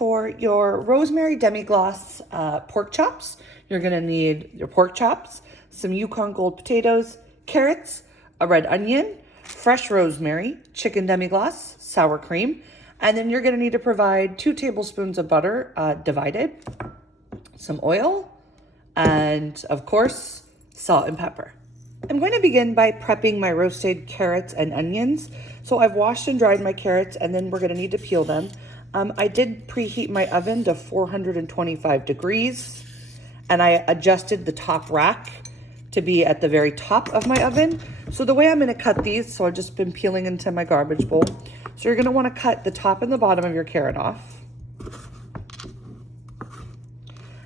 for your rosemary demi-glace pork chops, you're gonna need your pork chops, some Yukon Gold potatoes, carrots, a red onion, fresh rosemary, chicken demi-glace, sour cream, and then you're gonna need to provide 2 tablespoons of butter divided, some oil, and of course, salt and pepper. I'm going to begin by prepping my roasted carrots and onions. So I've washed and dried my carrots, and then we're gonna need to peel them. I did preheat my oven to 425 degrees, and I adjusted the top rack to be at the very top of my oven. So the way I'm gonna cut these, so I've just been peeling into my garbage bowl. So you're gonna wanna cut the top and the bottom of your carrot off.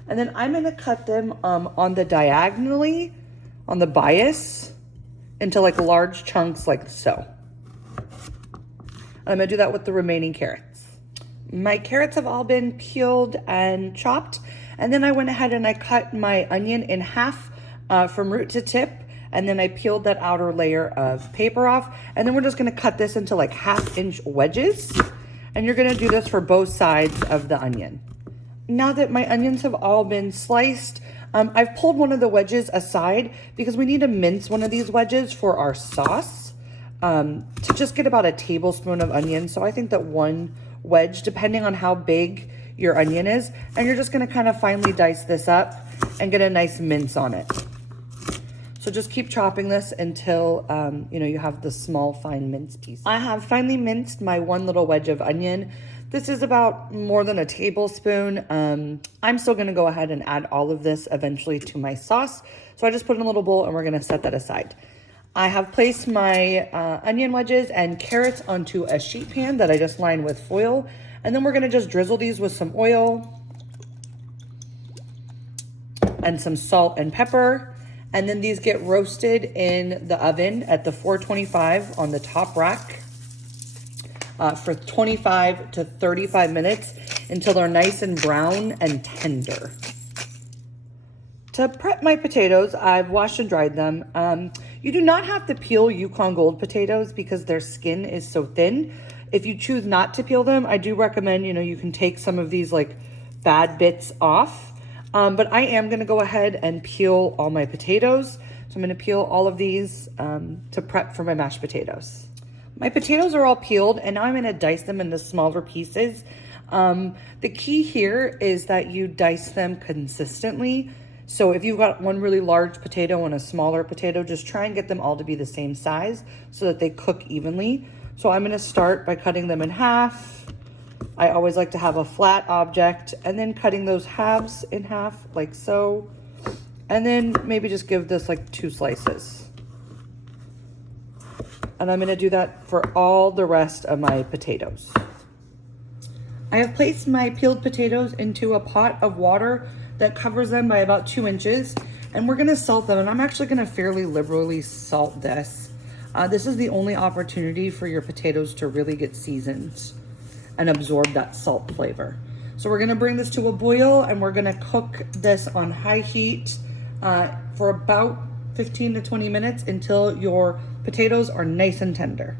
And then I'm gonna cut them on the diagonally, on the bias, into like large chunks like so. I'm gonna do that with the remaining carrots. My carrots have all been peeled and chopped, and then I went ahead and I cut my onion in half from root to tip, and then I peeled that outer layer of paper off, and then we're just gonna cut this into like 1/2-inch wedges, and you're gonna do this for both sides of the onion. Now that my onions have all been sliced, I've pulled one of the wedges aside because we need to mince one of these wedges for our sauce to just get about 1 tablespoon of onion. So I think that 1 wedge, depending on how big your onion is, and you're just gonna kind of finely dice this up and get a nice mince on it. So just keep chopping this until you have the small fine mince piece. I have finely minced my 1 little wedge of onion. This is about more than 1 tablespoon. I'm still gonna go ahead and add all of this eventually to my sauce. So I just put it in a little bowl and we're gonna set that aside. I have placed my onion wedges and carrots onto a sheet pan that I just lined with foil. And then we're gonna just drizzle these with some oil and some salt and pepper. And then these get roasted in the oven at the 425 on the top rack for 25 to 35 minutes until they're nice and brown and tender. To prep my potatoes, I've washed and dried them. You do not have to peel Yukon Gold potatoes because their skin is so thin. If you choose not to peel them, I do recommend, you can take some of these like bad bits off. But I am gonna go ahead and peel all my potatoes. So I'm gonna peel all of these to prep for my mashed potatoes. My potatoes are all peeled, and now I'm gonna dice them into smaller pieces. The key here is that you dice them consistently. So if you've got one really large potato and a smaller potato, just try and get them all to be the same size so that they cook evenly. So I'm gonna start by cutting them in half. I always like to have a flat object, and then cutting those halves in half like so. And then maybe just give this like 2 slices. And I'm gonna do that for all the rest of my potatoes. I have placed my peeled potatoes into a pot of water that covers them by about 2 inches, and we're gonna salt them. And I'm actually gonna fairly liberally salt this. This is the only opportunity for your potatoes to really get seasoned and absorb that salt flavor. So we're gonna bring this to a boil, and we're gonna cook this on high heat for about 15 to 20 minutes until your potatoes are nice and tender.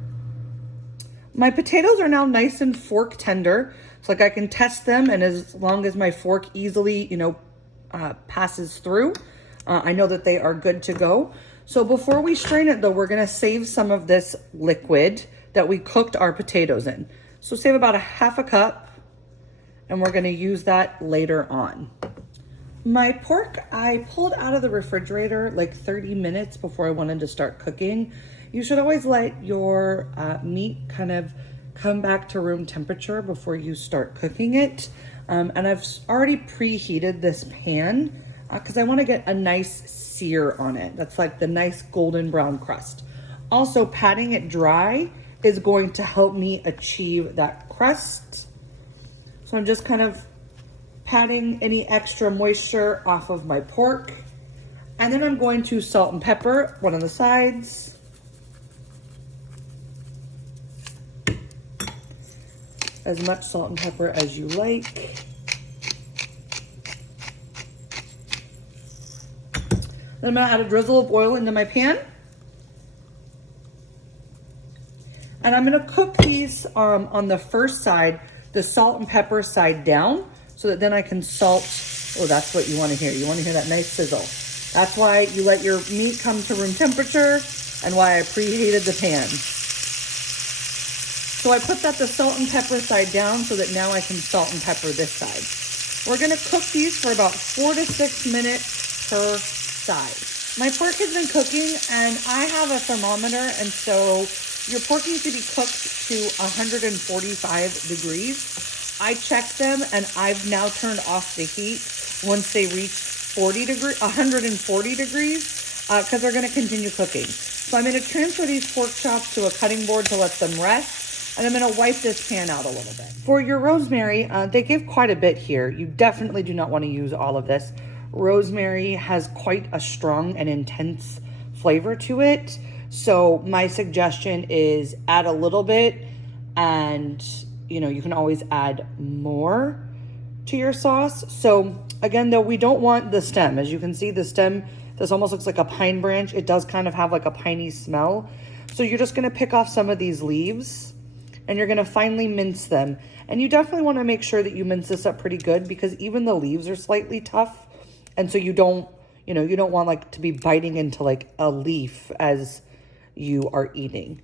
My potatoes are now nice and fork tender. So like I can test them, and as long as my fork easily, passes through, I know that they are good to go. So before we strain it though, we're gonna save some of this liquid that we cooked our potatoes in. So save about 1/2 cup, and we're gonna use that later on. My pork, I pulled out of the refrigerator like 30 minutes before I wanted to start cooking. You should always let your meat kind of come back to room temperature before you start cooking it. And I've already preheated this pan because I want to get a nice sear on it. That's like the nice golden brown crust. Also, patting it dry is going to help me achieve that crust. So I'm just kind of patting any extra moisture off of my pork. And then I'm going to salt and pepper one of the sides. As much salt and pepper as you like. Then I'm gonna add a drizzle of oil into my pan. And I'm gonna cook these on the first side the salt and pepper side down so that then I can salt. Oh, that's what you want to hear. You want to hear that nice sizzle. That's why you let your meat come to room temperature and why I preheated the pan. So I put the salt and pepper side down so that now I can salt and pepper this side. We're gonna cook these for about 4 to 6 minutes per side. My pork has been cooking and I have a thermometer, and so your pork needs to be cooked to 145 degrees. I checked them and I've now turned off the heat once they reach 140 degrees, because they're gonna continue cooking. So I'm gonna transfer these pork chops to a cutting board to let them rest. And I'm gonna wipe this pan out a little bit. For your rosemary, they give quite a bit here. You definitely do not wanna use all of this. Rosemary has quite a strong and intense flavor to it. So my suggestion is add a little bit, and you can always add more to your sauce. So again, though, we don't want the stem. As you can see, the stem, this almost looks like a pine branch. It does kind of have like a piney smell. So you're just gonna pick off some of these leaves and you're gonna finely mince them. And you definitely wanna make sure that you mince this up pretty good, because even the leaves are slightly tough. And so you don't want like to be biting into like a leaf as you are eating.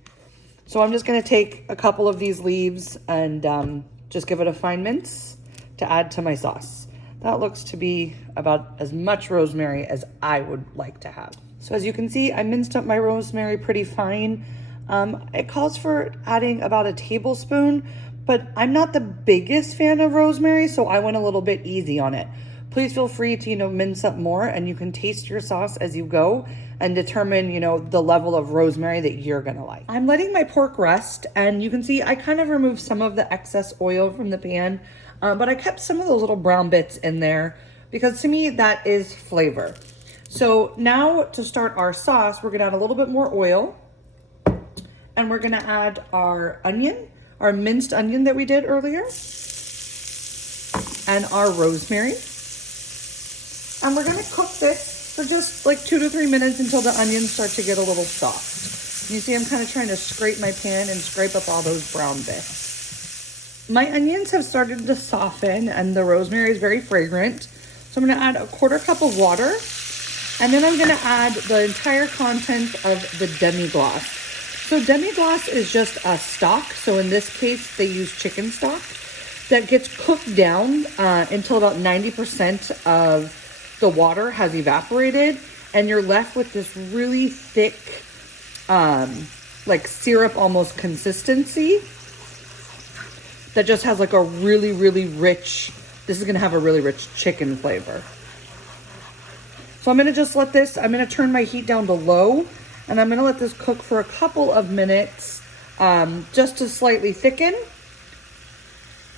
So I'm just gonna take a couple of these leaves and just give it a fine mince to add to my sauce. That looks to be about as much rosemary as I would like to have. So as you can see, I minced up my rosemary pretty fine. It calls for adding about a tablespoon, but I'm not the biggest fan of rosemary, so I went a little bit easy on it. Please feel free to, mince up more, and you can taste your sauce as you go and determine, the level of rosemary that you're gonna like. I'm letting my pork rest, and you can see I kind of removed some of the excess oil from the pan, but I kept some of those little brown bits in there because to me that is flavor. So now to start our sauce, we're gonna add a little bit more oil, and we're gonna add our onion, our minced onion that we did earlier, and our rosemary. And we're gonna cook this for just like 2 to 3 minutes until the onions start to get a little soft. You see I'm kind of trying to scrape my pan and scrape up all those brown bits. My onions have started to soften and the rosemary is very fragrant. So I'm gonna add a 1/4 cup of water, and then I'm gonna add the entire contents of the demi-glace. So demi-glace is just a stock. So in this case, they use chicken stock that gets cooked down until about 90% of the water has evaporated, and you're left with this really thick, like syrup almost consistency that just has like a really, really rich, this is gonna have a really rich chicken flavor. So I'm gonna just let this, I'm gonna turn my heat down to low, and I'm gonna let this cook for a couple of minutes, just to slightly thicken,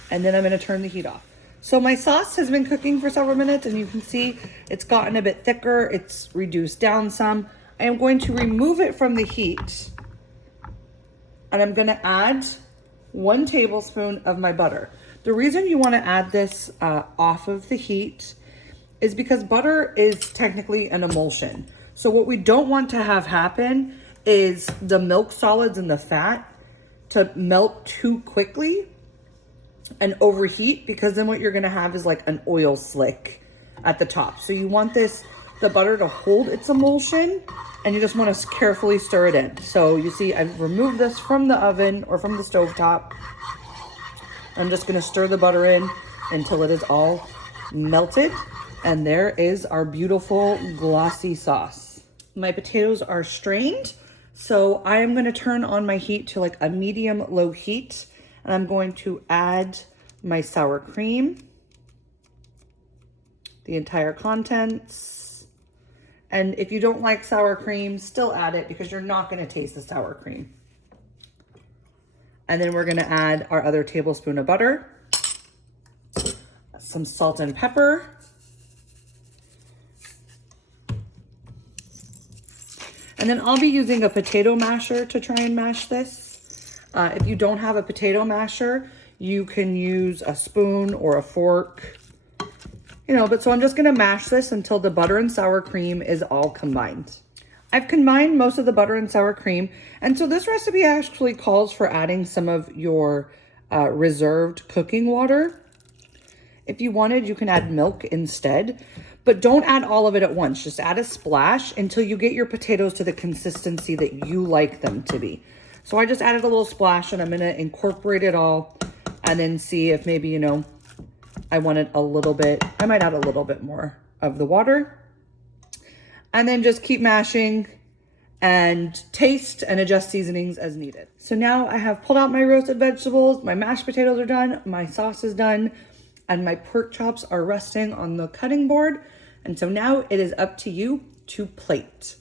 and then I'm gonna turn the heat off. So my sauce has been cooking for several minutes, and you can see it's gotten a bit thicker, it's reduced down some. I am going to remove it from the heat, and I'm gonna add 1 tablespoon of my butter. The reason you wanna add this off of the heat is because butter is technically an emulsion. So what we don't want to have happen is the milk solids and the fat to melt too quickly and overheat, because then what you're gonna have is like an oil slick at the top. So you want the butter to hold its emulsion, and you just wanna carefully stir it in. So you see I've removed this from the oven or from the stovetop. I'm just gonna stir the butter in until it is all melted. And there is our beautiful glossy sauce. My potatoes are strained, so I am gonna turn on my heat to like a medium low heat, and I'm going to add my sour cream, the entire contents. And if you don't like sour cream, still add it, because you're not gonna taste the sour cream. And then we're gonna add our other tablespoon of butter, some salt and pepper, and then I'll be using a potato masher to try and mash this. If you don't have a potato masher, you can use a spoon or a fork, but so I'm just gonna mash this until the butter and sour cream is all combined. I've combined most of the butter and sour cream, and so this recipe actually calls for adding some of your reserved cooking water. If you wanted, you can add milk instead, but don't add all of it at once. Just add a splash until you get your potatoes to the consistency that you like them to be. So I just added a little splash, and I'm gonna incorporate it all and then see if maybe, you know, I want it a little bit, I might add a little bit more of the water. And then just keep mashing and taste and adjust seasonings as needed. So now I have pulled out my roasted vegetables, my mashed potatoes are done, my sauce is done, and my pork chops are resting on the cutting board. And so now it is up to you to plate.